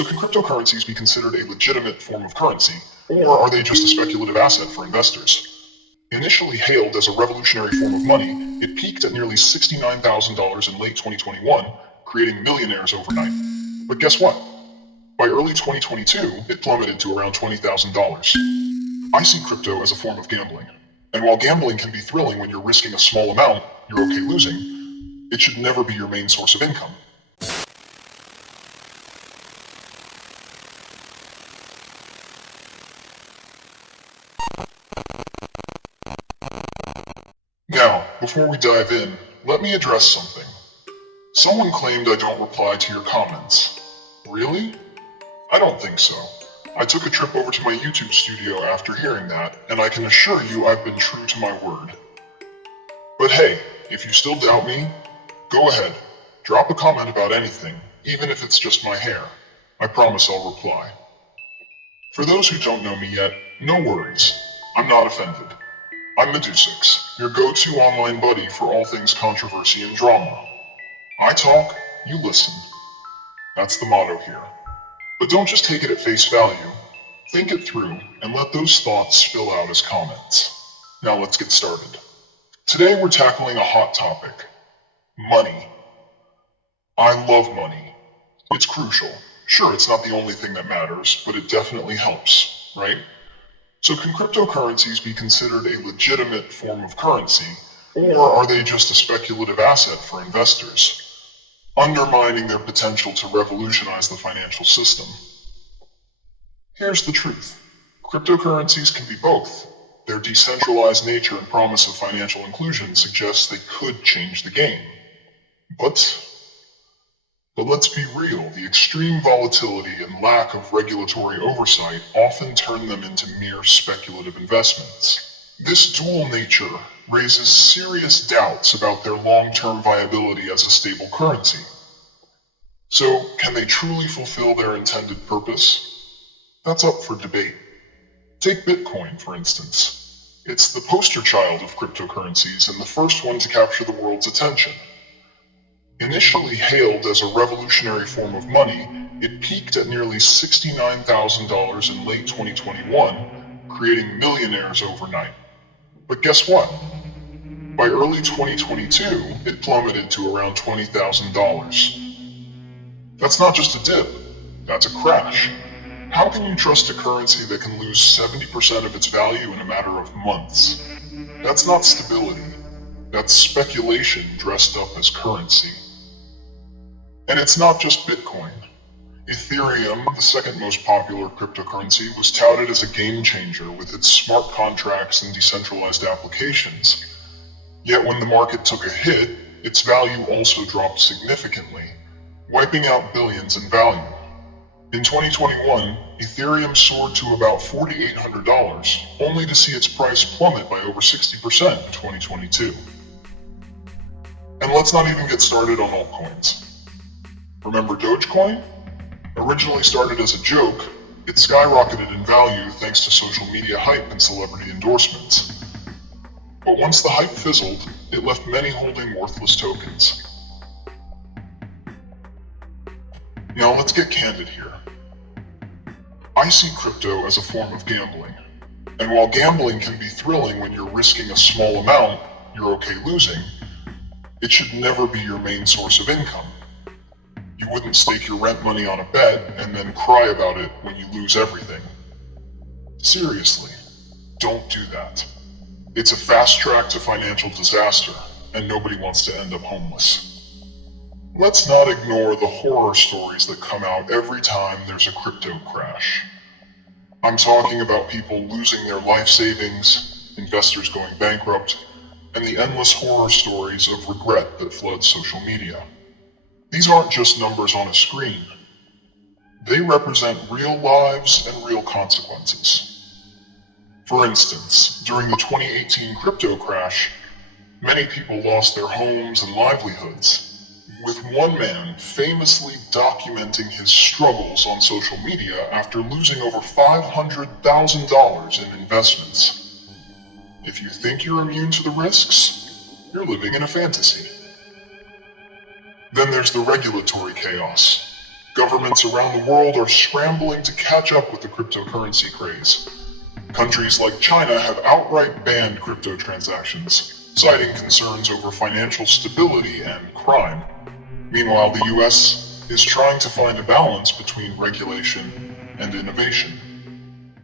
So can cryptocurrencies be considered a legitimate form of currency, or are they just a speculative asset for investors? Initially hailed as a revolutionary form of money, it peaked at nearly $69,000 in late 2021, creating millionaires overnight. But guess what? By early 2022, it plummeted to around $20,000. I see crypto as a form of gambling. And while gambling can be thrilling when you're risking a small amount you're okay losing, it should never be your main source of income. Now, before we dive in, let me address something. Someone claimed I don't reply to your comments. Really? I don't think so. I took a trip over to my YouTube studio after hearing that, and I can assure you I've been true to my word. But hey, if you still doubt me, go ahead. Drop a comment about anything, even if it's just my hair. I promise I'll reply. For those who don't know me yet, no worries. I'm not offended. I'm Medusux, your go-to online buddy for all things controversy and drama. I talk, you listen. That's the motto here. But don't just take it at face value. Think it through and let those thoughts spill out as comments. Now let's get started. Today we're tackling a hot topic. Money. I love money. It's crucial. Sure, it's not the only thing that matters, but it definitely helps, right? So can cryptocurrencies be considered a legitimate form of currency, or are they just a speculative asset for investors, undermining their potential to revolutionize the financial system? Here's the truth. Cryptocurrencies can be both. Their decentralized nature and promise of financial inclusion suggests they could change the game. But let's be real, the extreme volatility and lack of regulatory oversight often turn them into mere speculative investments. This dual nature raises serious doubts about their long-term viability as a stable currency. So, can they truly fulfill their intended purpose? That's up for debate. Take Bitcoin, for instance. It's the poster child of cryptocurrencies and the first one to capture the world's attention. Initially hailed as a revolutionary form of money, it peaked at nearly $69,000 in late 2021, creating millionaires overnight. But guess what? By early 2022, it plummeted to around $20,000. That's not just a dip, that's a crash. How can you trust a currency that can lose 70% of its value in a matter of months? That's not stability. That's speculation dressed up as currency. And it's not just Bitcoin. Ethereum, the second most popular cryptocurrency, was touted as a game changer with its smart contracts and decentralized applications. Yet when the market took a hit, its value also dropped significantly, wiping out billions in value. In 2021, Ethereum soared to about $4,800, only to see its price plummet by over 60% in 2022. And let's not even get started on altcoins. Remember Dogecoin? Originally started as a joke, it skyrocketed in value thanks to social media hype and celebrity endorsements. But once the hype fizzled, it left many holding worthless tokens. Now let's get candid here. I see crypto as a form of gambling. And while gambling can be thrilling when you're risking a small amount you're okay losing, it should never be your main source of income. You wouldn't stake your rent money on a bet and then cry about it when you lose everything. Seriously, don't do that. It's a fast track to financial disaster, and nobody wants to end up homeless. Let's not ignore the horror stories that come out every time there's a crypto crash. I'm talking about people losing their life savings, investors going bankrupt, and the endless horror stories of regret that flood social media. These aren't just numbers on a screen. They represent real lives and real consequences. For instance, during the 2018 crypto crash, many people lost their homes and livelihoods, with one man famously documenting his struggles on social media after losing over $500,000 in investments. If you think you're immune to the risks, you're living in a fantasy. Then there's the regulatory chaos. Governments around the world are scrambling to catch up with the cryptocurrency craze. Countries like China have outright banned crypto transactions, citing concerns over financial stability and crime. Meanwhile, the US is trying to find a balance between regulation and innovation.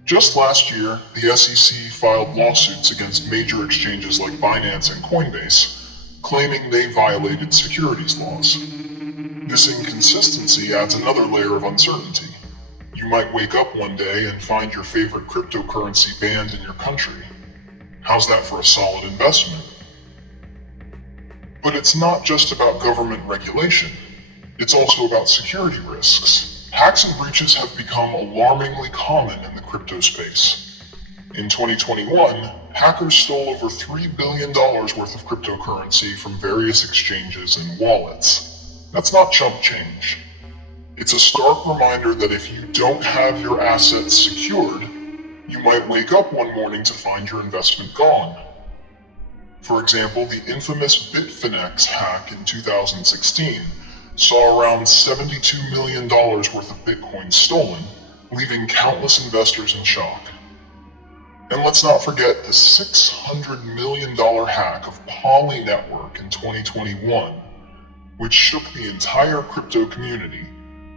Just last year, the SEC filed lawsuits against major exchanges like Binance and Coinbase, claiming they violated securities laws. This inconsistency adds another layer of uncertainty. You might wake up one day and find your favorite cryptocurrency banned in your country. How's that for a solid investment? But it's not just about government regulation. It's also about security risks. Hacks and breaches have become alarmingly common in the crypto space. In 2021, hackers stole over $3 billion worth of cryptocurrency from various exchanges and wallets. That's not chump change. It's a stark reminder that if you don't have your assets secured, you might wake up one morning to find your investment gone. For example, the infamous Bitfinex hack in 2016 saw around $72 million worth of Bitcoin stolen, leaving countless investors in shock. And let's not forget the $600 million hack of Poly Network in 2021, which shook the entire crypto community,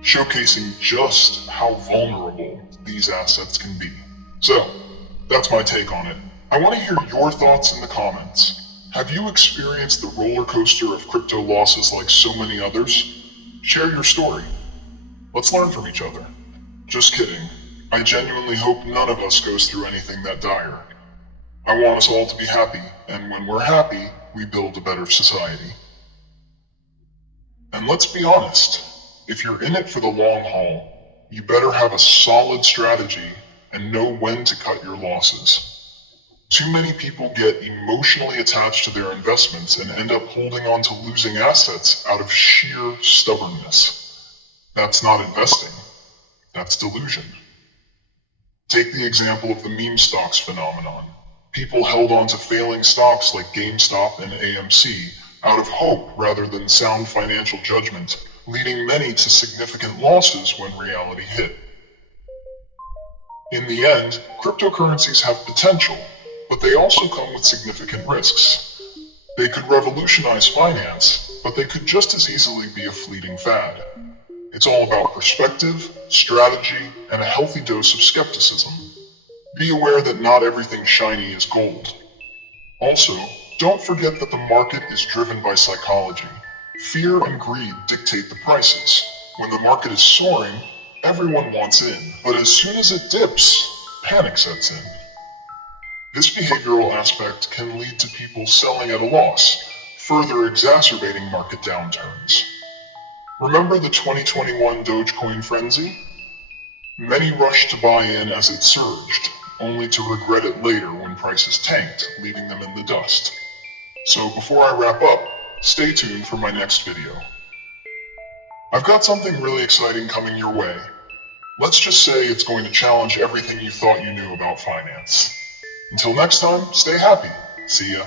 showcasing just how vulnerable these assets can be. So, that's my take on it. I want to hear your thoughts in the comments. Have you experienced the roller coaster of crypto losses like so many others? Share your story. Let's learn from each other. Just kidding. I genuinely hope none of us goes through anything that dire. I want us all to be happy, and when we're happy, we build a better society. And let's be honest. If you're in it for the long haul, you better have a solid strategy and know when to cut your losses. Too many people get emotionally attached to their investments and end up holding on to losing assets out of sheer stubbornness. That's not investing. That's delusion. Take the example of the meme stocks phenomenon. People held on to failing stocks like GameStop and AMC out of hope rather than sound financial judgment, leading many to significant losses when reality hit. In the end, cryptocurrencies have potential, but they also come with significant risks. They could revolutionize finance, but they could just as easily be a fleeting fad. It's all about perspective, strategy, and a healthy dose of skepticism. Be aware that not everything shiny is gold. Also, don't forget that the market is driven by psychology. Fear and greed dictate the prices. When the market is soaring, everyone wants in. But as soon as it dips, panic sets in. This behavioral aspect can lead to people selling at a loss, further exacerbating market downturns. Remember the 2021 Dogecoin frenzy? Many rushed to buy in as it surged, only to regret it later when prices tanked, leaving them in the dust. So before I wrap up, stay tuned for my next video. I've got something really exciting coming your way. Let's just say it's going to challenge everything you thought you knew about finance. Until next time, stay happy. See ya.